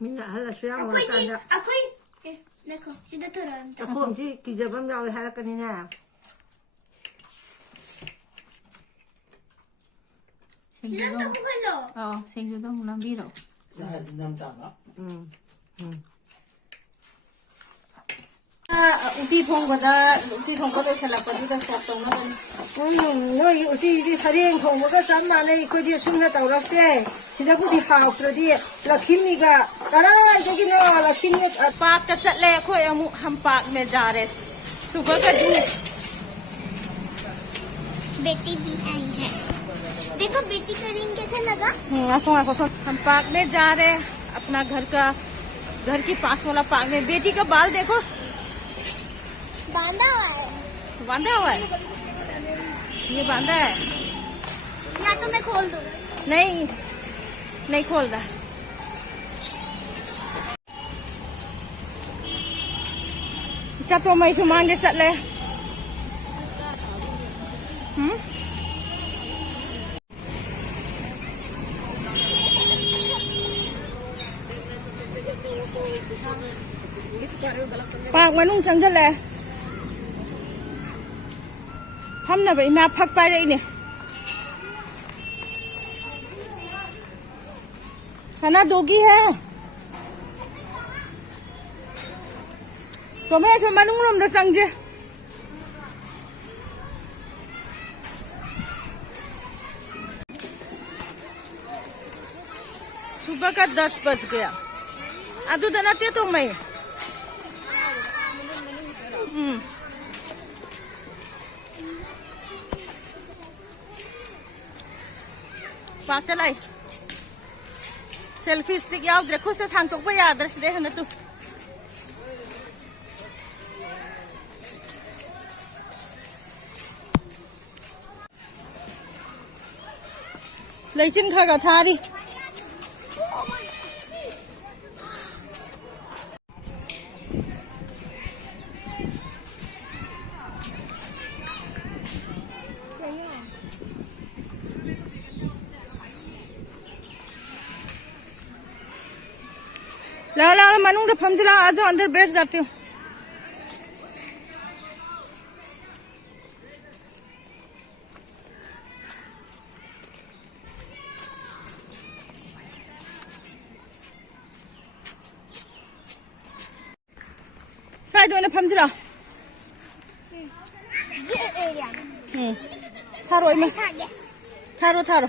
Mina hala suya mo tanda. Ako'y nako, sida turon. Ako si kijabam daw hala kanina. Sida to halo. Oh, 생주 동 lambi로. Sa namtama. 우티 통보다 우티 통보다 살라빠지다 속동은 너희 우리 사령 공부가 쌈만에 거기 숨나 따오락대. 시다부디 하우스로디 라킴이가 따라라 저기는 라킴이 पाक का चले कोई हम पाक में जा रहे सुबह का दूध बेटी भी आई है देखो बेटी का रिंग कैसा लगा हम पार्क में जा रहे हैं अपना घर के पास वाला पार्क में बेटी का बाल देखो बांधा हुआ है ये बांधा है या तो मैं खोल दूँ नहीं खोल रहा क्या तो मैं सुमान दे चले पार्क में नूं चंजल है हम ना भाई मैं फक पा रही ने खाना दोगी है तो मैं इसमें मनुंग लम दे संगे सुबह का 10 बज गया अदुदा नाते तो मैं पाते लाई सेल्फी स्टिक याद रखो से सांग तो कोई याद रख दे है ना तू लेकिन खागा थारी ला मनु तो फमचला आज अंदर बैठ जाती हूँ फायदे ने फमचला ये एरिया थारो में थारो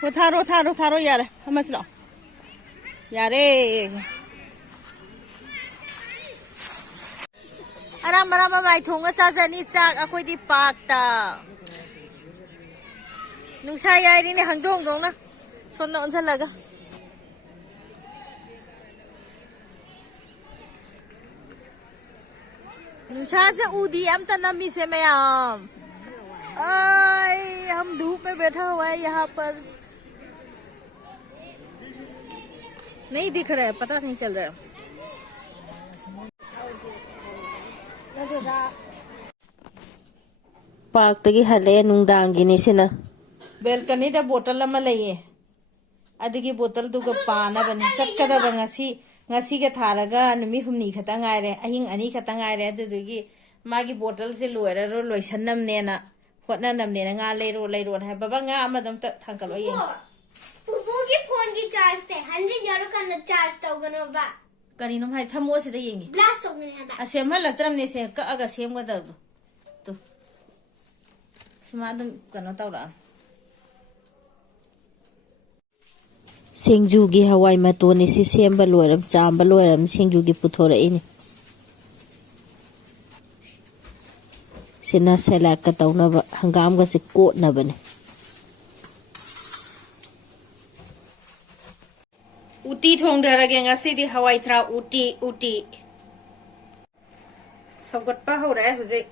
वो थारो यार हम चलो यारे आराम माई थोंगा साजनी चाक अखोई पाकता नुसा यारी ने हंगदोंग ना सोना उनसे लगा नुसा से उदी हम तनमी से मैम हम धूप में बैठा हुआ है यहाँ पर नहीं दिख रहा है पता नहीं चल रहा पार्क तक हले नुंगदांगी सिना बेलकनी दा बोतल अमा लइए अदगी बोतल दुगा पाना बने चक्कदब ngasi ga tharaga numi humni khata ngaire ahing ani khata ngaire adugi magi bottle se loira ro loisannam nena hotna nam nena nga leiro hai baba nga amadam ta thangkalo ye वो की phone की charge थे 100 euro का न charge तो गनो बा करी नो भाई थमो से देंगे ब्लास्ट हो गए हैं बा असेम हलत्रम ने से का अगा सेम ga da तो सिमादम कनो तौरा सिंजुगी हवाई मतोनी से सेम लोरम चाम लोरम सिंजुगी पुथोरइनी सिना सेला का तौनब हंगाम गा से कोटनबने उटी थोंदरगे ngasi di hawai thra uti ꯁꯧꯒꯠꯄ ꯍꯧꯔꯛꯑꯦ ꯍꯧꯖꯤꯛ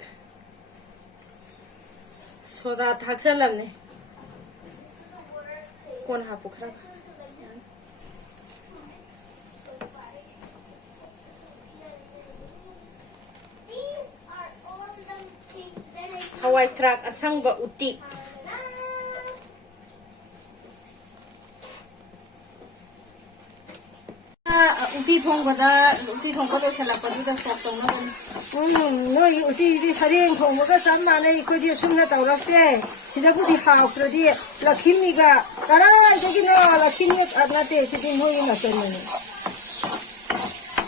ꯁꯣꯗꯥ ꯊꯥꯛꯆꯜꯂꯝꯅꯤ ꯀꯣꯟ ꯍꯥꯞꯄꯨ ꯈꯔ These are all the things that I hawai thrak asangba uti love. uti thongbada uti thongba loisalakpaduda sok tawnaban Noi uti sareng thongbaga cham manai khodi sumna tawrakte sidabudi hautradi lakhimiga karangaidagino lakhimi arnate sidin hoi nasanani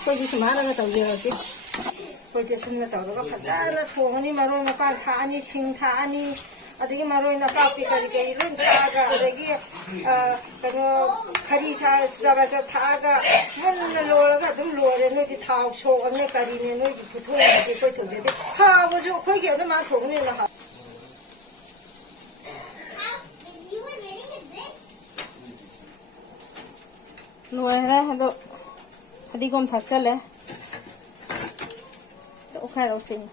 khodi sumanaga tawjerati khodi sumna tawraga phajana thongani maroi mapa thani sing thani adagi maroi na papi kari kari lon thaga adagi kano khari tha sidaba ka thaga munna loraga dum lore no di thau so amne kari ne no di putho de koi to de ha wo jo khoi ge na ma thong ne na ha You were reading at this? loira hado hadigom thakchale to khairo sing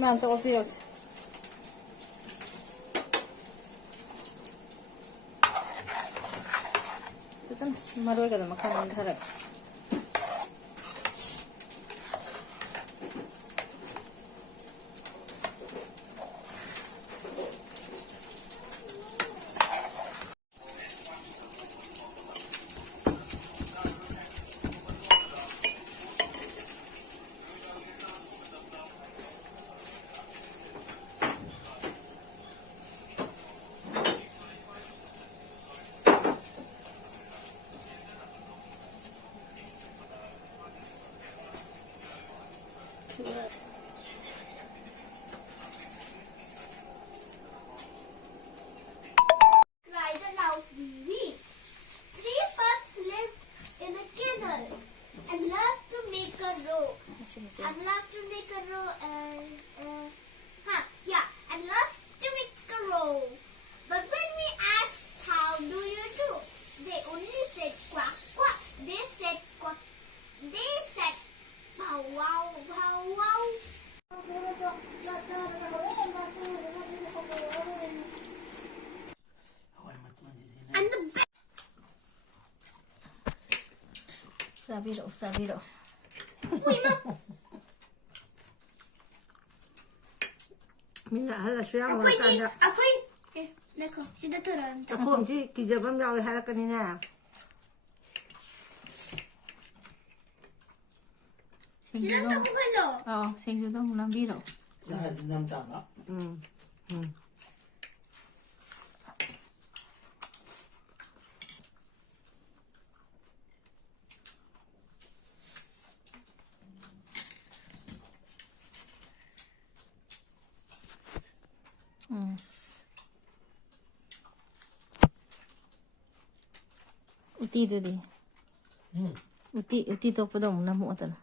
man to opios maroi ga makhan dhara Cried aloud Vivi. Three pups lived in a kennel and loved to make a row. And loved to make a row and loved to make a row. But when we asked how do you do, they only said quack quack. They said quack. They said bow wow bow wow. And the sabiro minna hala shya mo kanda akoy देखो सीधा तो रहा takhom ji kijabam yawe harakani na सीधा तो hello singjudo mulambiro namtama. uti dudi uti to padom namu atala